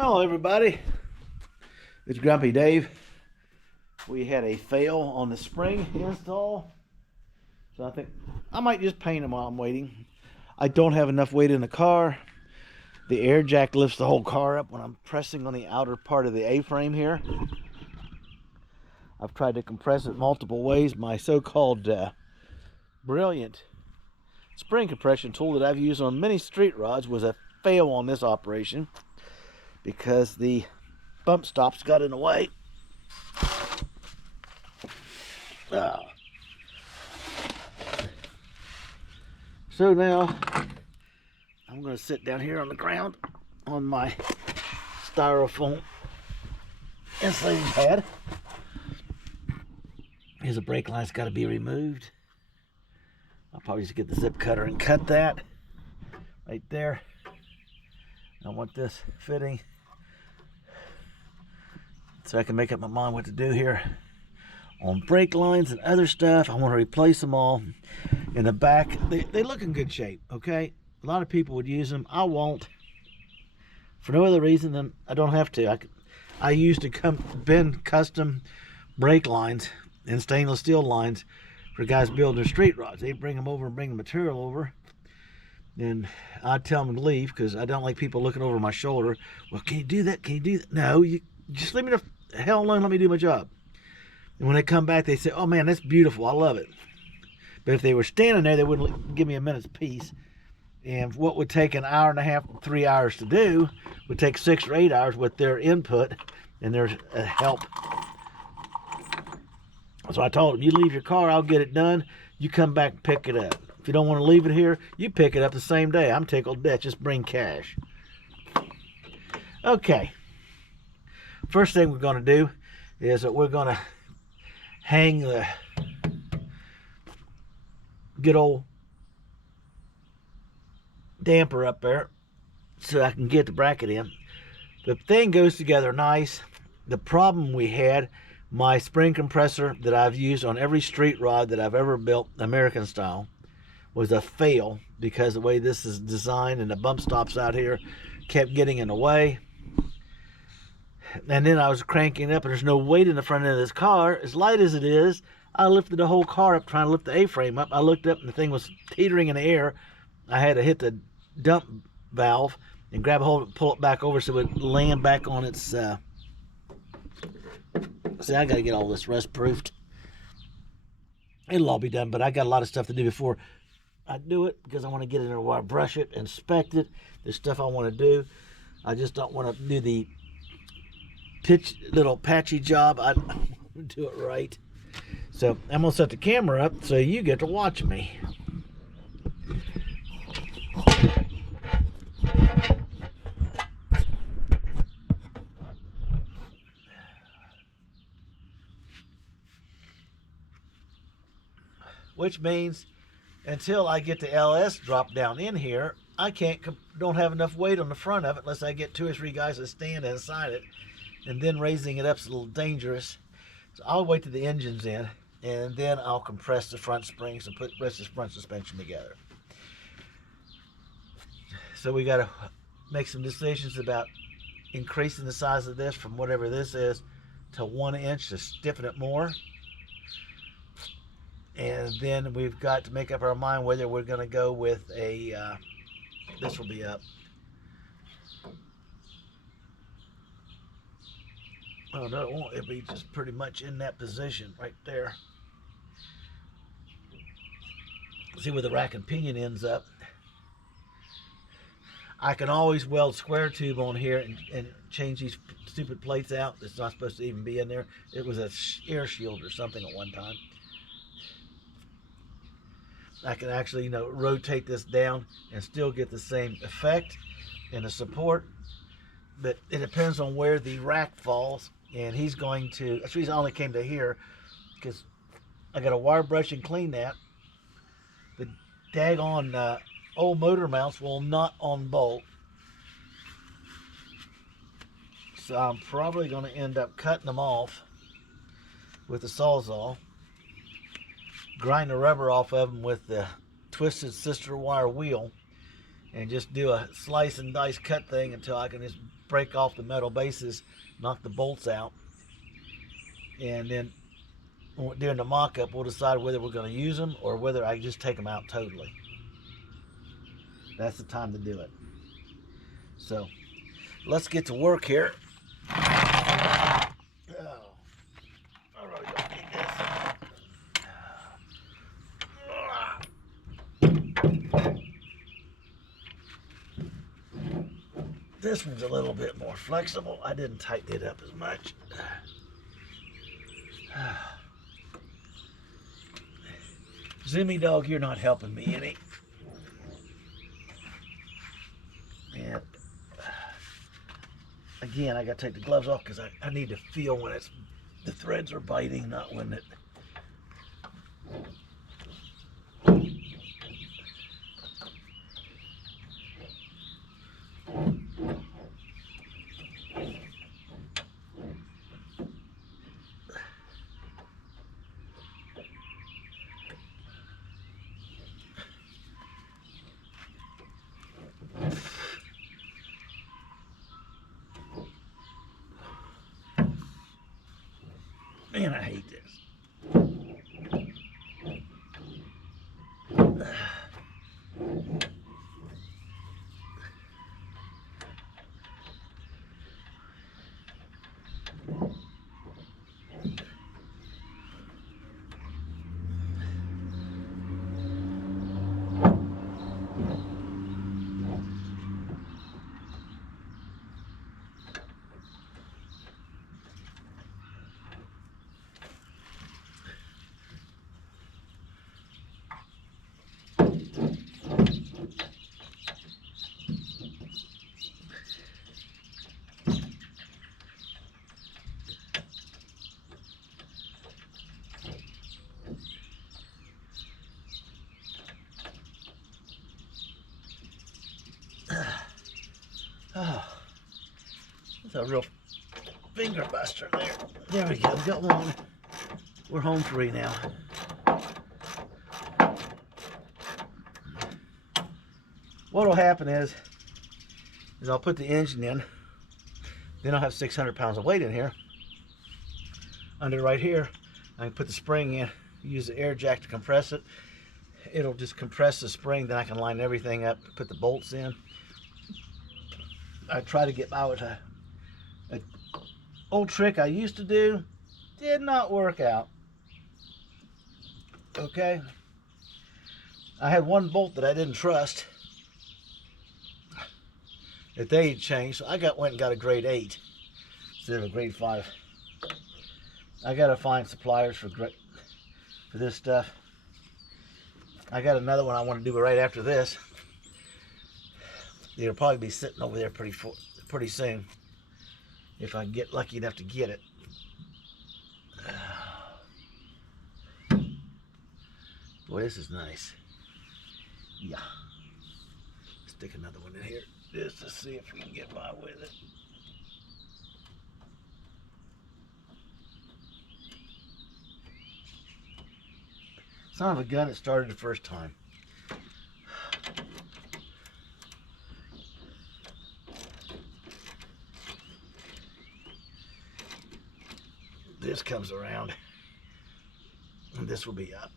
Well, everybody, it's Grumpy Dave. We had a fail on the spring install, so I think I might just paint them while I'm waiting. I don't have enough weight in the car. The air jack lifts the whole car up when I'm pressing on the outer part of the A-frame here. I've tried to compress it multiple ways. My so-called brilliant spring compression tool that I've used on many street rods was a fail on this operation, because the bump stops got in the way. So now I'm going to sit down here on the ground on my styrofoam insulating pad. Here's a brake line that's got to be removed. I'll probably just get the zip cutter and cut that right there. I want this fitting so I can make up my mind what to do here on brake lines and other stuff. I want to replace them all. In the back, they look in good shape, okay? A lot of people would use them. I won't, for no other reason than I don't have to. I used to bend custom brake lines and stainless steel lines for guys building their street rods. They'd bring them over and bring the material over, and I'd tell them to leave because I don't like people looking over my shoulder. Well, can you do that? Can you do that? No, you just leave me the hell alone. Let me do my job. And when they come back, they say, "Oh man, that's beautiful. I love it." But if they were standing there, they wouldn't give me a minute's peace. And what would take an hour and a half, 3 hours to do would take 6 or 8 hours with their input and their help. So I told them, you leave your car, I'll get it done. You come back and pick it up. If you don't want to leave it here, you pick it up the same day. I'm tickled to death. Just bring cash. Okay. First thing we're going to do is that we're going to hang the good old damper up there so I can get the bracket in. The thing goes together nice. The problem we had, my spring compressor that I've used on every street rod that I've ever built, American style, was a fail because the way this is designed and the bump stops out here kept getting in the way. And then I was cranking up and there's no weight in the front end of this car. As light as it is, I lifted the whole car up trying to lift the A-frame up. I looked up and the thing was teetering in the air. I had to hit the dump valve and grab a hold of it and pull it back over so it would land back on its... See, I got to get all this rust proofed. It'll all be done, but I got a lot of stuff to do before I do it because I want to get in there where I brush it, inspect it. There's stuff I want to do. I just don't want to do the little patchy job. I want to do it right. So I'm going to set the camera up so you get to watch me. Which means until I get the LS drop down in here, I don't have enough weight on the front of it unless I get 2 or 3 guys to stand inside it, and then raising it up is a little dangerous. So I'll wait till the engine's in, and then I'll compress the front springs and put the rest of the front suspension together. So we got to make some decisions about increasing the size of this from whatever this is to 1 inch to stiffen it more. And then we've got to make up our mind whether we're going to go with a, this will be up. Oh no, it won't. It'll be just pretty much in that position right there. See where the rack and pinion ends up. I can always weld square tube on here and change these stupid plates out. It's not supposed to even be in there. It was a air shield or something at one time. I can actually, rotate this down and still get the same effect and the support. But it depends on where the rack falls. And he's going to, that's the reason I only came to here, because I got a wire brush and clean that. The daggone old motor mounts will not unbolt. So I'm probably going to end up cutting them off with the Sawzall. Grind the rubber off of them with the twisted sister wire wheel, and just do a slice and dice cut thing until I can just break off the metal bases, knock the bolts out, and then during the mock-up we'll decide whether we're going to use them or whether I just take them out totally. That's the time to do it. So let's get to work here. Oh, I really don't need this. This one's a little bit more flexible. I didn't tighten it up as much. Zimmy dog, you're not helping me any. And again, I gotta take the gloves off because I need to feel when the threads are biting, not when it. Man, I hate this. Oh, that's a real finger buster there. There we go, we got one. We're home free now. What'll happen is I'll put the engine in, then I'll have 600 pounds of weight in here. Under right here, I can put the spring in, use the air jack to compress it. It'll just compress the spring, then I can line everything up, put the bolts in. I try to get by with a old trick I used to do. Did not work out. Okay. I had one bolt that I didn't trust that they had changed, so I went and got a grade 8 instead of a grade 5. I gotta find suppliers for this stuff. I got another one I want to do right after this. It'll probably be sitting over there pretty soon if I get lucky enough to get it. Boy, this is nice. Yeah. Stick another one in here just to see if we can get by with it. Son of a gun, it started the first time. This comes around and this will be up.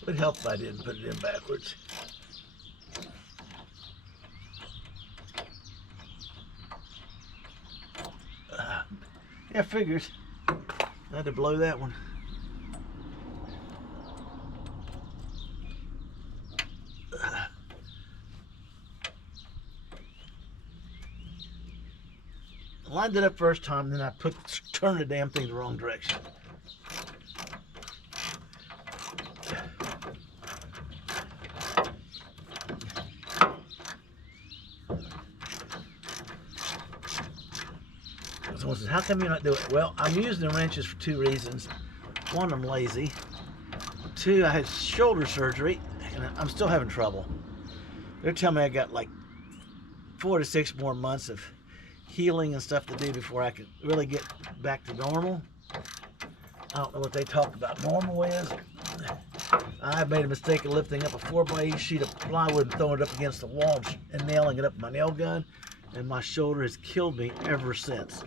It would help if I didn't put it in backwards. Yeah, figures. I had to blow that one. I lined it up first time, then I turned the damn thing the wrong direction. Someone says, how come you're not doing it? Well, I'm using the wrenches for 2 reasons. One, I'm lazy. 2, I had shoulder surgery, and I'm still having trouble. They're telling me I got like 4 to 6 more months of healing and stuff to do before I can really get back to normal. I don't know what they talk about normal is. I made a mistake of lifting up a 4x8 sheet of plywood and throwing it up against the wall and nailing it up with my nail gun, and my shoulder has killed me ever since.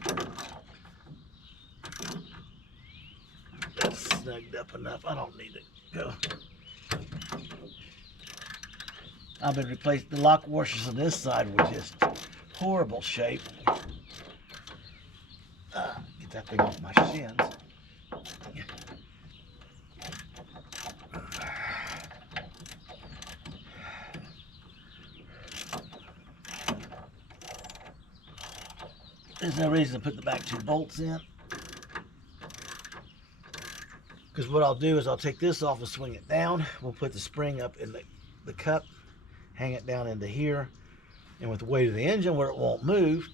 That's snugged up enough. I don't need to go. I've been replacing the lock washers on this side were just horrible shape. Get that thing off my shins. There's no reason to put the back 2 bolts in. Because what I'll do is I'll take this off and swing it down. We'll put the spring up in the cup, hang it down into here. And with the weight of the engine where it won't move,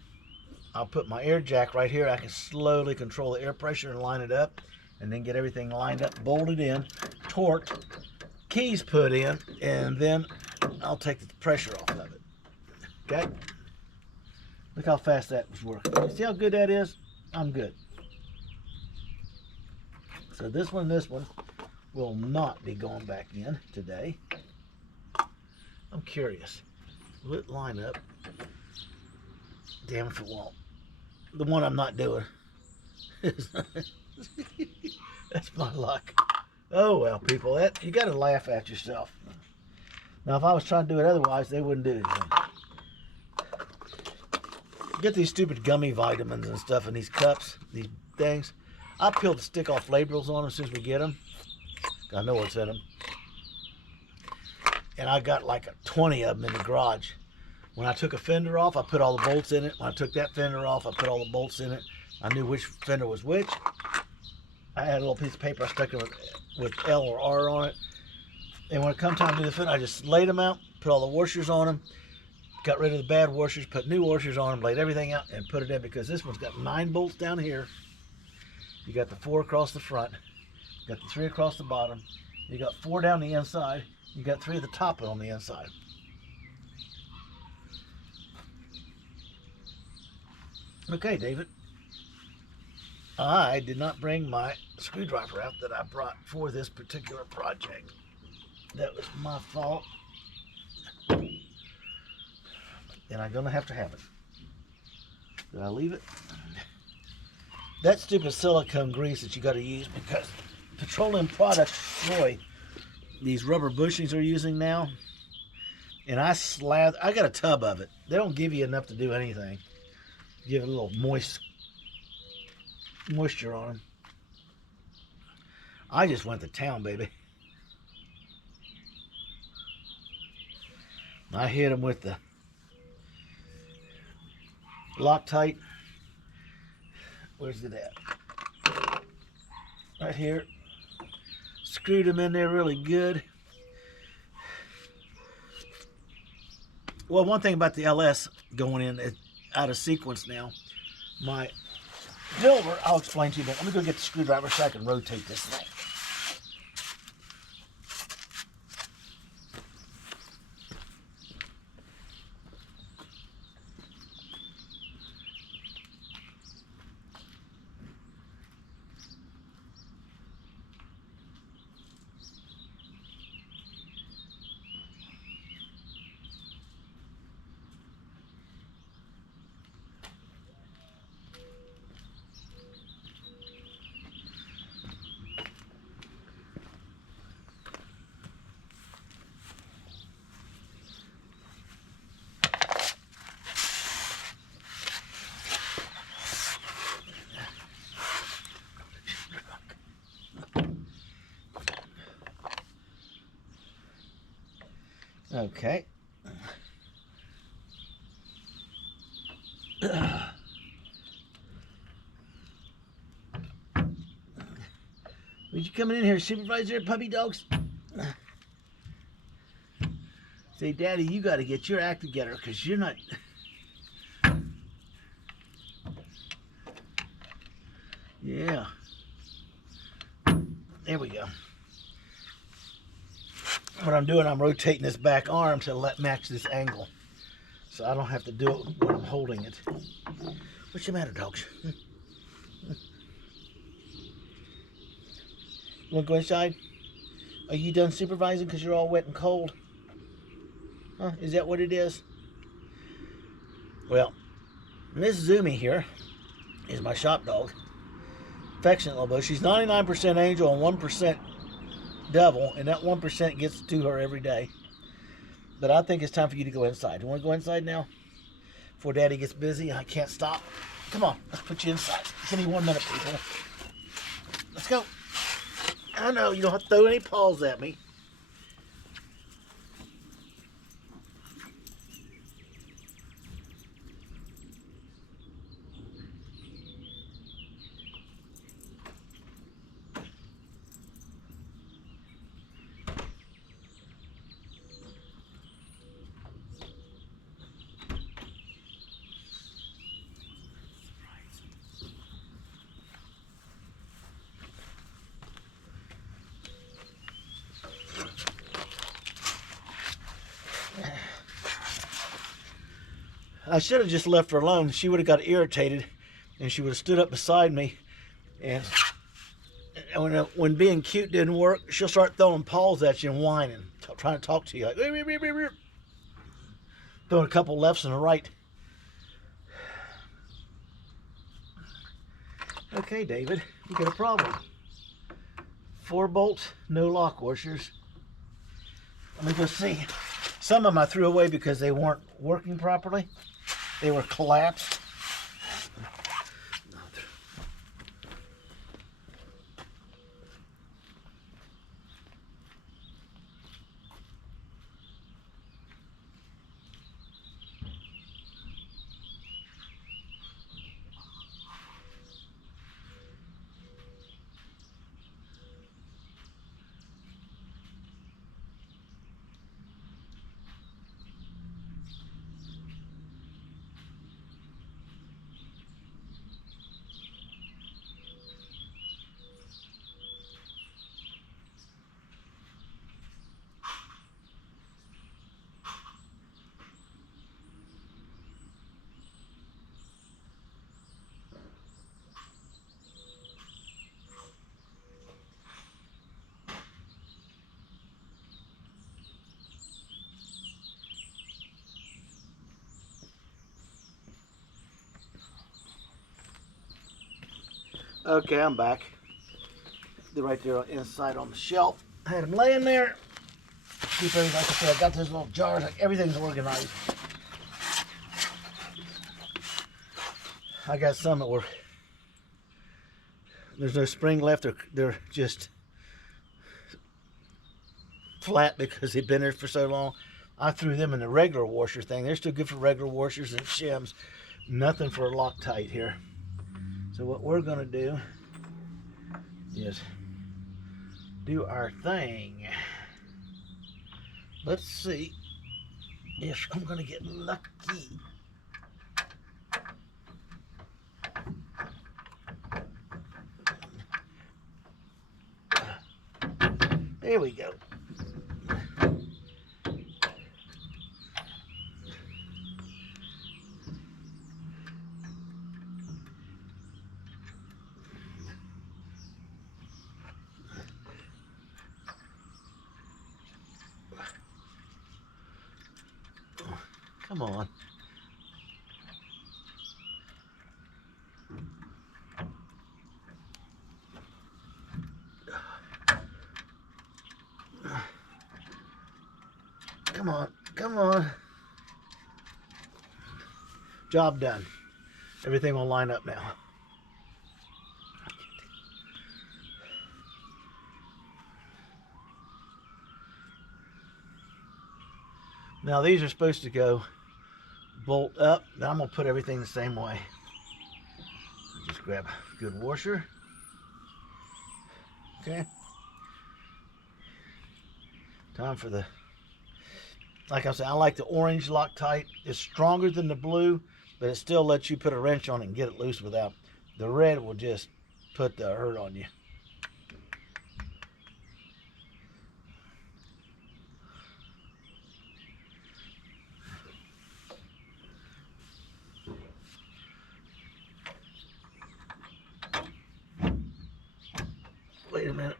I'll put my air jack right here. I can slowly control the air pressure and line it up, and then get everything lined up, bolted in, torqued, keys put in, and then I'll take the pressure off of it. Okay? Look how fast that was working. See how good that is? I'm good. So this one and this one will not be going back in today. I'm curious. Will it line up? Damn if it won't. The one I'm not doing. That's my luck. Oh well, people, you got to laugh at yourself. Now, if I was trying to do it otherwise, they wouldn't do anything. Get these stupid gummy vitamins and stuff in these cups, these things. I peel the stick off labels on them as soon as we get them. I know what's in them. And I got like 20 of them in the garage. When I took a fender off, I put all the bolts in it. When I took that fender off, I put all the bolts in it. I knew which fender was which. I had a little piece of paper I stuck it with L or R on it. And when it come time to do the fender, I just laid them out, put all the washers on them, got rid of the bad washers, put new washers on them, laid everything out, and put it in, because this one's got 9 bolts down here. You got the 4 across the front. You got the 3 across the bottom. You got 4 down the inside. You got 3 at the top and on the inside. Okay, David. I did not bring my screwdriver out that I brought for this particular project. That was my fault. And I'm going to have it. Did I leave it? That stupid silicone grease that you got to use, because petroleum products destroy these rubber bushings they're using now. And I got a tub of it. They don't give you enough to do anything. Give it a little moisture on them. I just went to town, baby. I hit them with the Loctite. Where's it at? Right here. Screwed them in there really good. Well, one thing about the LS going in, it's out of sequence now. My builder, I'll explain to you, but let me go get the screwdriver so I can rotate this thing. Okay. Would you coming in here, Supervisor, puppy dogs? Say, Daddy, you got to get your act together, because you're not... Yeah. There we go. What I'm doing, I'm rotating this back arm to match this angle. so I don't have to do it when I'm holding it. What's the matter, dogs? You want to go inside? Are you done supervising because you're all wet and cold? Huh? Is that what it is? Well, Miss Zumi here is my shop dog. Affectionate little boy. She's 99% angel and 1% devil, and that 1% gets to her every day. But I think it's time for you to go inside. You want to go inside now? Before Daddy gets busy, I can't stop. Come on, let's put you inside. Give me 1 minute, people. Let's go. I know, you don't have to throw any paws at me. I should have just left her alone. She would have got irritated, and she would have stood up beside me. And when being cute didn't work, she'll start throwing paws at you and whining, trying to talk to you, like throwing a couple lefts and a right. Okay, David, you got a problem. 4 bolts, no lock washers. Let me go see. Some of them I threw away because they weren't working properly. They were collapsed. Okay, I'm back. They're right there inside on the shelf. I had them laying there. Keep everything, like I said, I got those little jars, like everything's organized. I got some that were, there's no spring left, they're just flat because they've been there for so long. I threw them in the regular washer thing. They're still good for regular washers and shims. Nothing for Loctite here. So what we're gonna do is do our thing. Let's see if I'm gonna get lucky. There we go. Come on. Come on, come on. Job done. Everything will line up now. Now these are supposed to go bolt up. Now I'm gonna put everything the same way. Just grab a good washer. Okay. Time for the, like I said, I like the orange Loctite. It's stronger than the blue, but it still lets you put a wrench on it and get it loose without. The red will just put the hurt on you. Wait a minute.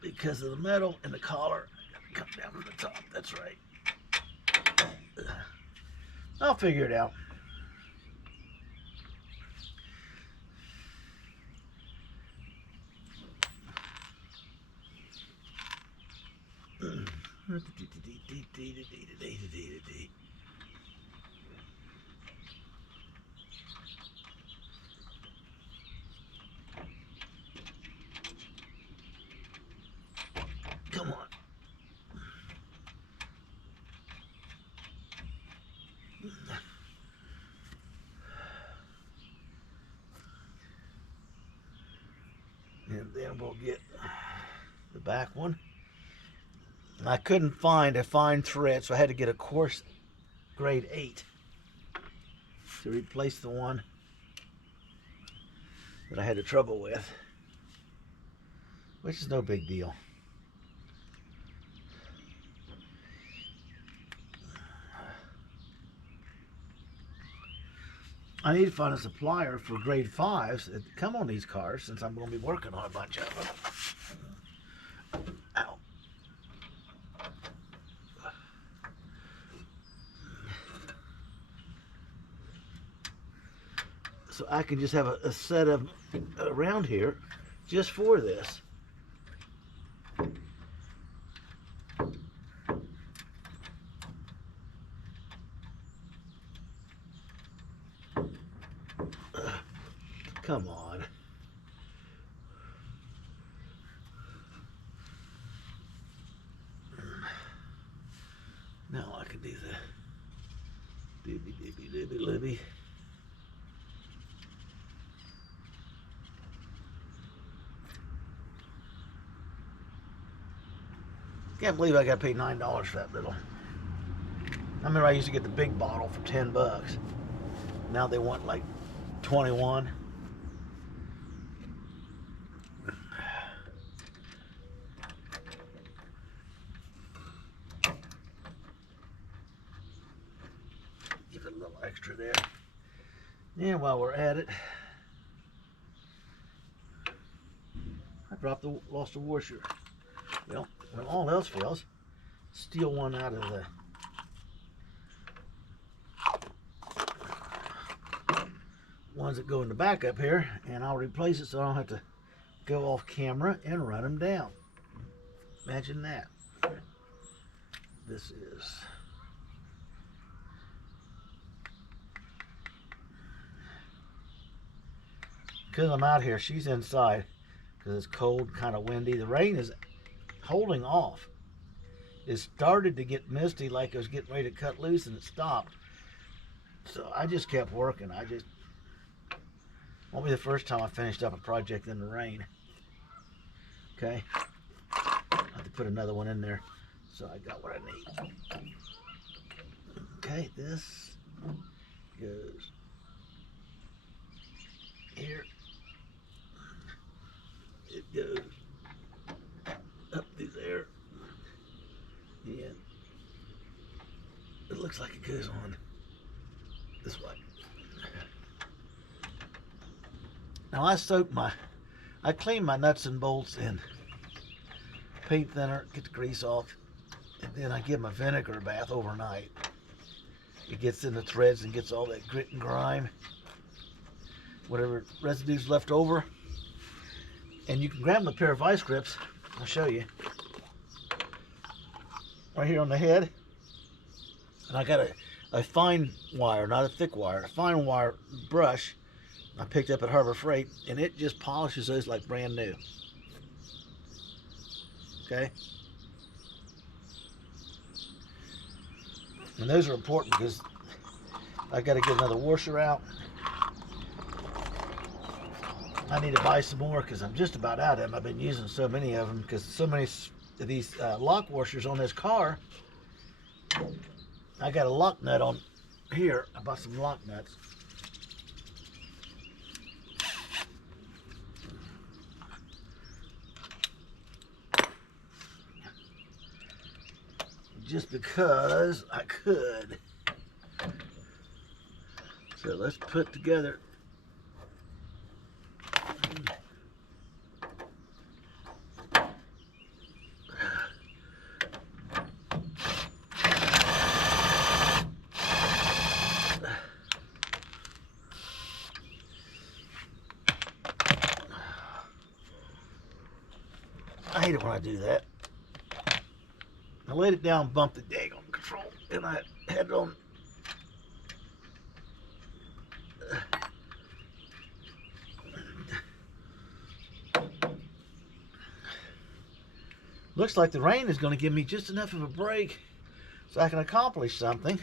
Because of the metal and the collar, I gotta come down from the top. That's right. I'll figure it out. Come on. And then we'll get the back one. And I couldn't find a fine thread, so I had to get a coarse grade 8 to replace the one that I had the trouble with, which is no big deal. I need to find a supplier for grade 5s that come on these cars, since I'm going to be working on a bunch of them. Ow. So I can just have a set of around here just for this. Come on. Now I can do the doobie doobie doobie libby. Can't believe I got paid $9 for that little. I remember I used to get the big bottle for $10. Now they want like 21. Give it a little extra there. And while we're at it, I lost a washer. Well, when all else fails, steal one out of the ones that go in the back up here, and I'll replace it so I don't have to go off camera and run them down. Imagine that. This is because I'm out here, she's inside because it's cold, kind of windy. The rain is holding off. It started to get misty, like it was getting ready to cut loose, and it stopped. So I just kept working. Won't be the first time I finished up a project in the rain. Okay, I have to put another one in there, so I got what I need. Okay, this goes here. It goes up through there, and it looks like it goes on this way. Now I clean my nuts and bolts in paint thinner, get the grease off, and then I give my vinegar bath overnight. It gets in the threads and gets all that grit and grime, whatever residue's left over. And you can grab a pair of vice grips. I'll show you. Right here on the head. And I got a fine wire, not a thick wire, a fine wire brush I picked up at Harbor Freight, and it just polishes those like brand new. Okay? And those are important because I got to get another washer out. I need to buy some more because I'm just about out of them. I've been using so many of them because so many of these lock washers on this car. I got a lock nut on here. I bought some lock nuts. Just because I could. So let's put together hate it when I do that. I laid it down and bumped the daggone control, and I had it on. Looks like the rain is going to give me just enough of a break so I can accomplish something.